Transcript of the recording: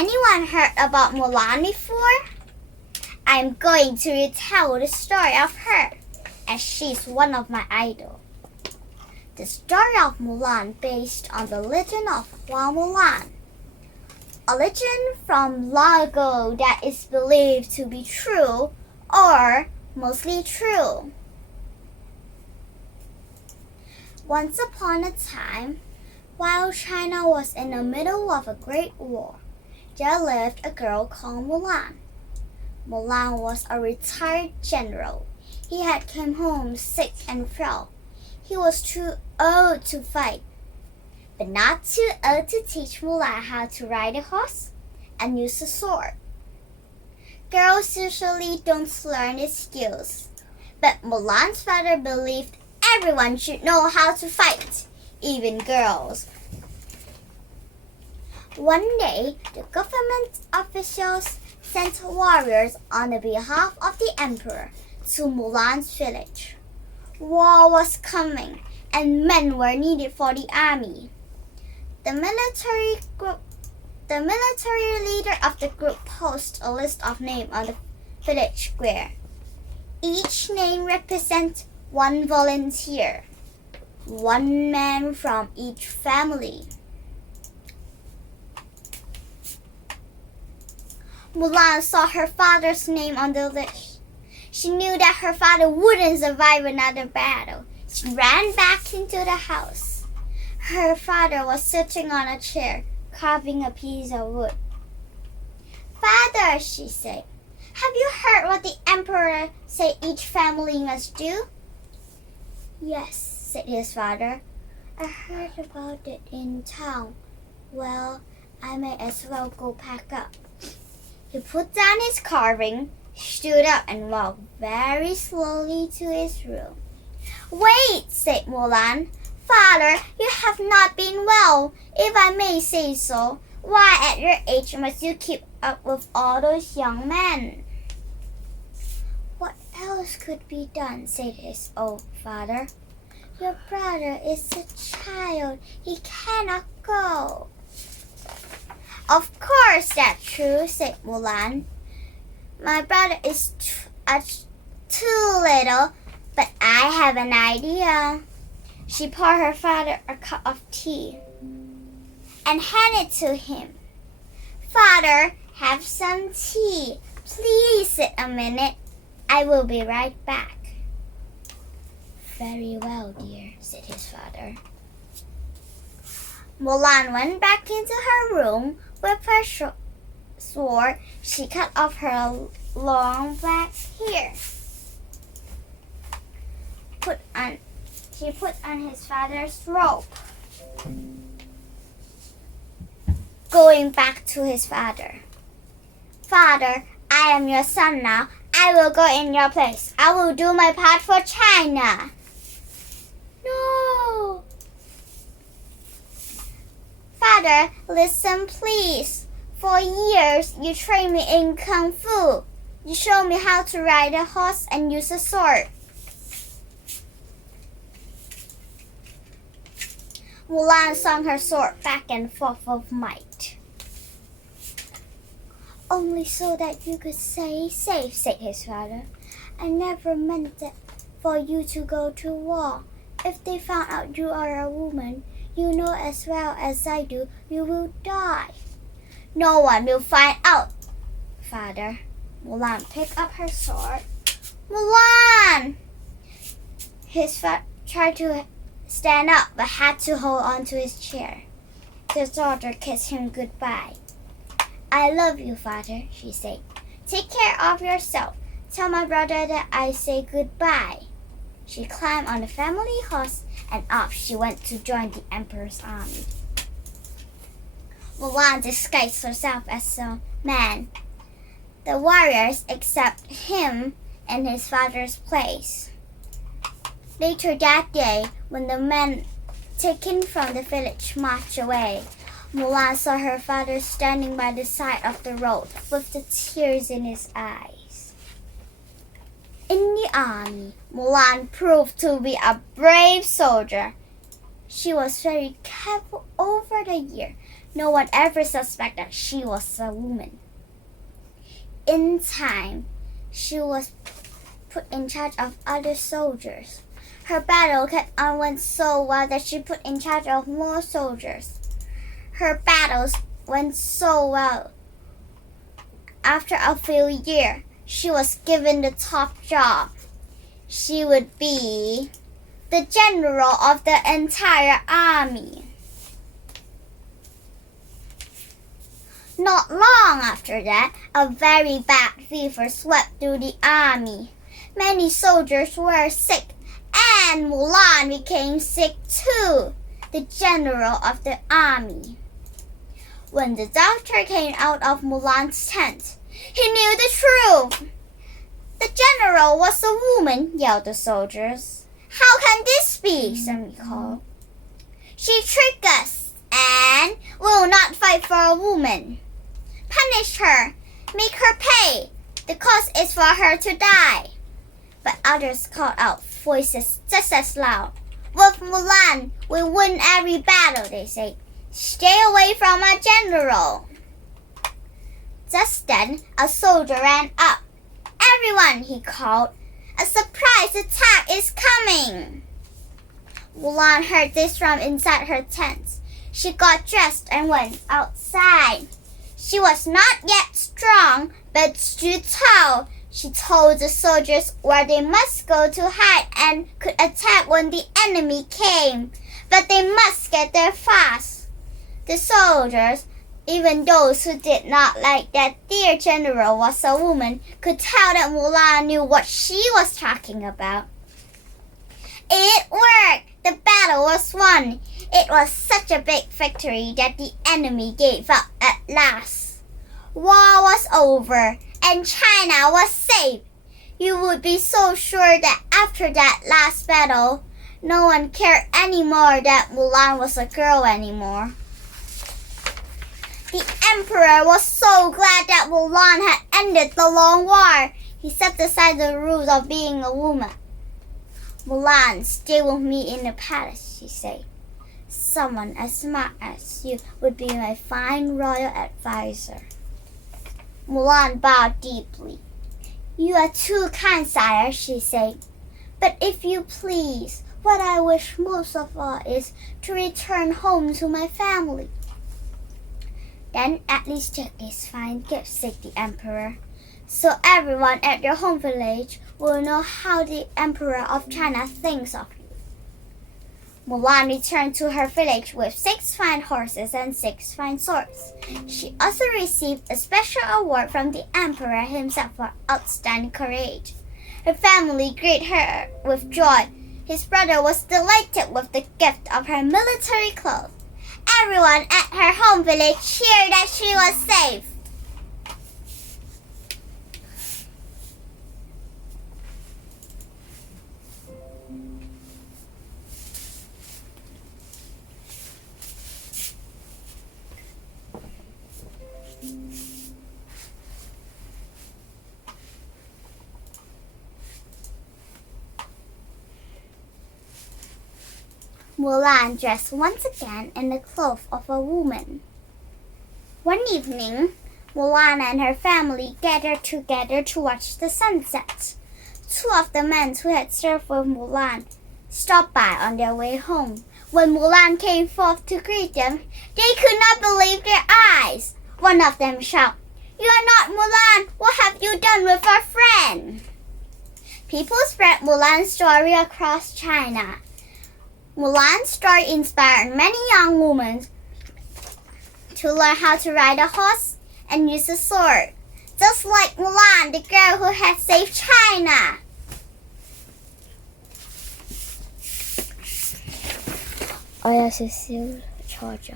anyone heard about Mulan before? I'm going to retell the story of her, as she's one of my idols. The story of Mulan based on the legend of Mulan, a legend from long ago that is believed to be true or mostly true. Once upon a time, while China was in the middle of a great war, there lived a girl called Mulan. Mulan was a retired general. He had come home sick and frail. He was too old to fight, but not too old to teach Mulan how to ride a horse and use a sword. Girls usually don't learn these skills, but Mulan's father believed everyone should know how to fight, even girls. One day, the government officials sent warriors on the behalf of the emperor to Mulan's village. War was coming, and men were needed for the army. The military leader of the group posted a list of names on the village square. Each name represents one volunteer, one man from each family. Mulan saw her father's name on the list. She knew that her father wouldn't survive another battle. She ran back into the house. Her father was sitting on a chair, carving a piece of wood. "Father," she said, "have you heard what the emperor said each family must do?" "Yes," said his father. "I heard about it in town. Well, I may as well go pack up." He put down his carving, stood up, and walked very slowly to his room. "Wait," said Mulan. "Father, you have not been well, if I may say so. Why at your age must you keep up with all those young men?" "What else could be done?" said his old father. "Your brother is a child. He cannot go." "Of course that's true," said Mulan. "My brother is too little, but I have an idea." She poured her father a cup of tea and handed it to him. "Father, have some tea. Please sit a minute. I will be right back." "Very well, dear," said his father. Mulan went back into her room. With her sword, she cut off her long black hair. She put on his father's robe. Going back to his father. "Father, I am your son now. I will go in your place. I will do my part for China." "No." "Father, listen please. For years you trained me in Kung Fu. You showed me how to ride a horse and use a sword." Mulan swung her sword back and forth with might. "Only so that you could stay safe," said his father. "I never meant that for you to go to war. If they found out you are a woman, you know as well as I do you will die." "No one will find out, Father." Mulan picked up her sword. "Mulan!" His father tried to stand up but had to hold on to his chair. His daughter kissed him goodbye. "I love you, Father," she said. "Take care of yourself. Tell my brother that I say goodbye." She climbed on the family horse and off she went to join the emperor's army. Mulan disguised herself as a man. The warriors accepted him in his father's place. Later that day, when the men taken from the village marched away, Mulan saw her father standing by the side of the road with the tears in his eyes. In the army, Mulan proved to be a brave soldier. She was very careful over the year, No one ever suspected that she was a woman. In time, she was put in charge of other soldiers. Her battle kept on went so well that she put in charge of more soldiers. Her battles went so well. After a few years, she was given the top job. She would be the general of the entire army. Not long after that, a very bad fever swept through the army. Many soldiers were sick, and Mulan became sick too, the general of the army. When the doctor came out of Mulan's tent, he knew the truth. The general was a woman, yelled the soldiers. How can this be? Some called. She tricked us and will not fight for a woman. Punish her, make her pay. The cost is for her to die. But others called out, voices just as loud. With Mulan, we win every battle, they said. Stay away from our general. Just then, a soldier ran up. Everyone, he called. A surprise attack is coming. Mulan heard this from inside her tent. She got dressed and went outside. She was not yet strong, but stood tall. She told the soldiers where they must go to hide and could attack when the enemy came. But they must get there fast. The soldiers, even those who did not like that their general was a woman, could tell that Mulan knew what she was talking about. It worked! The battle was won. It was such a big victory that the enemy gave up at last. War was over, and China was safe. You would be so sure that after that last battle, no one cared anymore that Mulan was a girl anymore. The emperor was so glad that Mulan had ended the long war. He set aside the rules of being a woman. Mulan, stay with me in the palace, she said. Someone as smart as you would be my fine royal advisor. Mulan bowed deeply. You are too kind, sire, she said. But if you please, what I wish most of all is to return home to my family. Then at least take this fine gift, said the emperor, so everyone at your home village will know how the emperor of China thinks of you. Mulan returned to her village with 6 fine horses and 6 fine swords. She also received a special award from the emperor himself for outstanding courage. Her family greeted her with joy. His brother was delighted with the gift of her military clothes. Everyone at her home village cheered that she was safe. Mulan dressed once again in the clothes of a woman. One evening, Mulan and her family gathered together to watch the sunset. 2 of the men who had served with Mulan stopped by on their way home. When Mulan came forth to greet them, they could not believe their eyes. One of them shouted, "You are not Mulan! What have you done with our friend?" People spread Mulan's story across China. Mulan's story inspired many young women to learn how to ride a horse and use a sword, just like Mulan, the girl who had saved China. 我有少少錯咗。